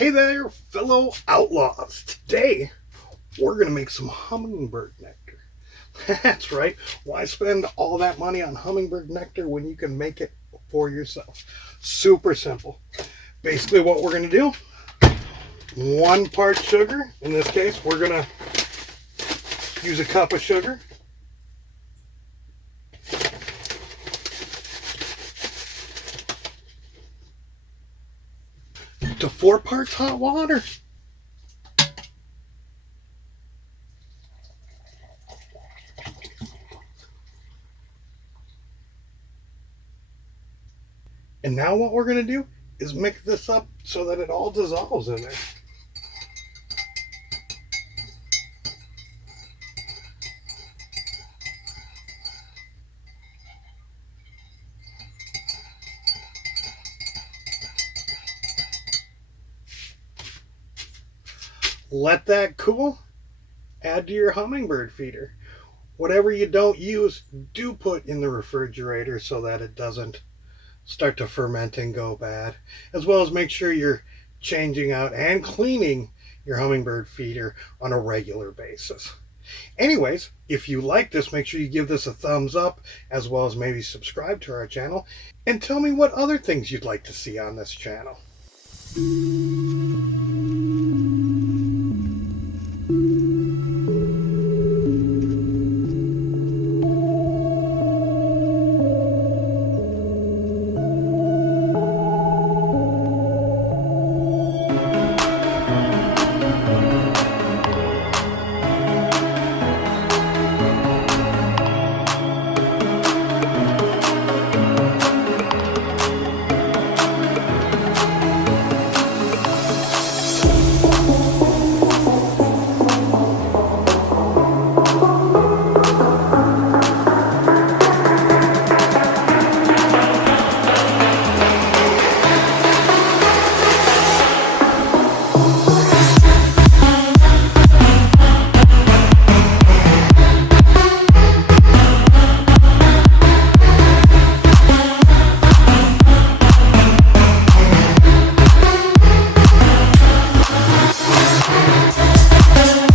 Hey there, fellow outlaws. Today, we're going to make some hummingbird nectar. That's right. Why spend all that money on hummingbird nectar when you can make it for yourself? Super simple. Basically, what we're going to do, 1 part sugar. In this case, we're going to use a cup of sugar. To 4 parts hot water. And now what we're going to do is mix this up so that it all dissolves in there. Let that cool. Add to your hummingbird feeder. Whatever you don't use, do put in the refrigerator so that it doesn't start to ferment and go bad. As well as make sure you're changing out and cleaning your hummingbird feeder on a regular basis. Anyways, if you like this, make sure you give this a thumbs up, as well as maybe subscribe to our channel, and tell me what other things you'd like to see on this channel.